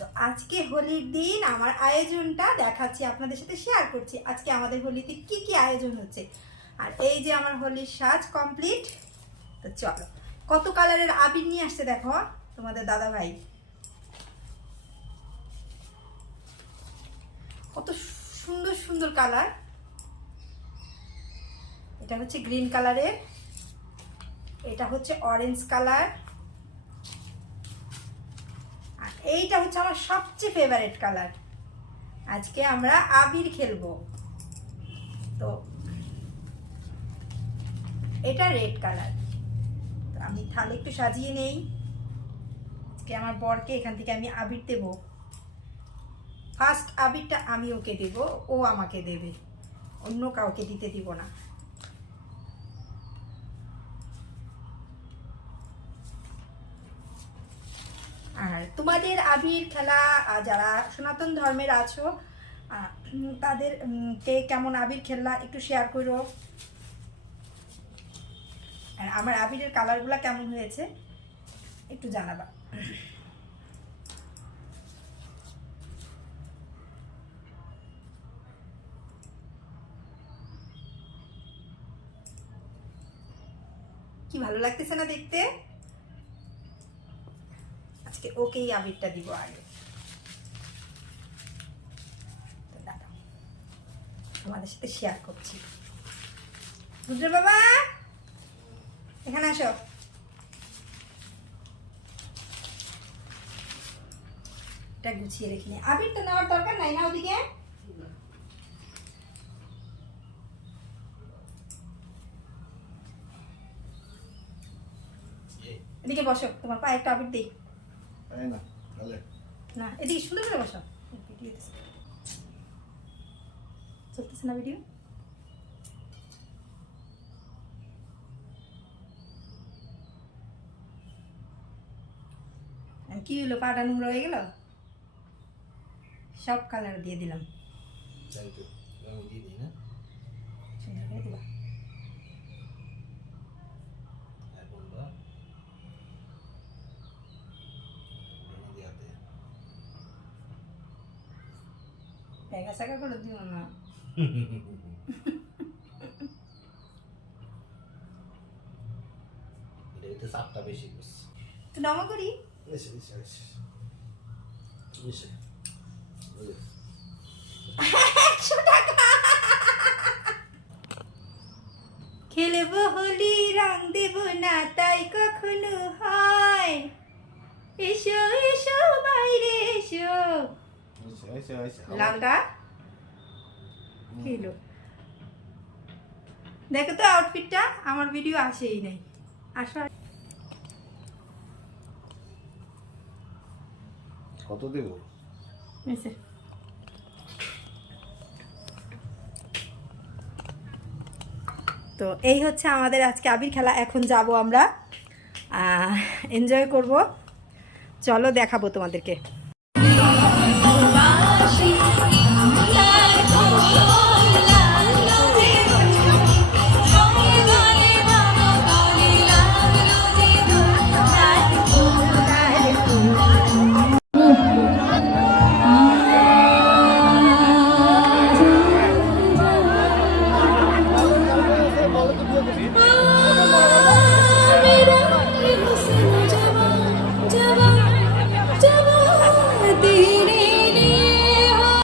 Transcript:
তো আজকে হোলির দিন আমার আয়োজনটা দেখাচ্ছি, আপনাদের সাথে শেয়ার করছি আজকে আমাদের হোলিতে কি কি আয়োজন হচ্ছে। আর এই যে আমার হোলির সাজ কমপ্লিট। তো চলো, কত কালারের আবির নিয়ে আসছে দেখো তোমাদের দাদা ভাই, কত সুন্দর সুন্দর কালার। এটা হচ্ছে গ্রিন কালারের, এটা হচ্ছে অরেঞ্জ কালার, আর এইটা হচ্ছে আমার সবচেয়ে ফেভারিট কালার। আজকে আমরা আবির খেলবো। তো এটা রেড কালার। তো আমি থালে একটু সাজিয়ে নেই। আজকে আমার বরকে এখান থেকে আমি আবির দেব। ফার্স্ট আবিরটা আমি ওকে দেব, ও আমাকে দেবে, অন্য কাউকে দিতে দিব না। আর তোমাদের আবির খেলা যারা সনাতন ধর্মের আছো তাদের কে কেমন আবির খেললা একটু শেয়ার করো। আর আমার আবিরের কালারগুলো কেমন হয়েছে একটু জানাবা। কি ভালো লাগতেছে না দেখতে? আজকে ওকেই আবিরটা দিব আগে। দাদা তোমাদের সাথে শেয়ার করছি। রুদ্র বাবা এখানে আসো। এটা গুছিয়ে রেখে নি। আবির তো নেওয়ার দরকার নাই না ওদিকে। এদিকে বসো, তোমার পায়ে একটা আবির দিই না, এদিকে সুন্দর করে বসো। চলতেছে না ভিডিও? কি হলো, পাটা নোংরা হয়ে গেল? সব কালার দিয়ে দিলাম। সুন্দর করে দিবা। একা সাকা করে দিব না। এটা চাপটা বেশি করছে। তো নামা করি। এসে 100 টাকা। খেলব হোলি রং দেব না তাই কখনো হয়। এসো এসো বাইরে এসো। লালটা খেলো। দেখো তো আউটফিটটা, আমার ভিডিও আসেই নাই। আসো। কত দেব? তো এই হচ্ছে আমাদের আজকে আবির খেলা। এখন যাব আমরা এনজয় করব। চলো দেখাবো তোমাদেরকে।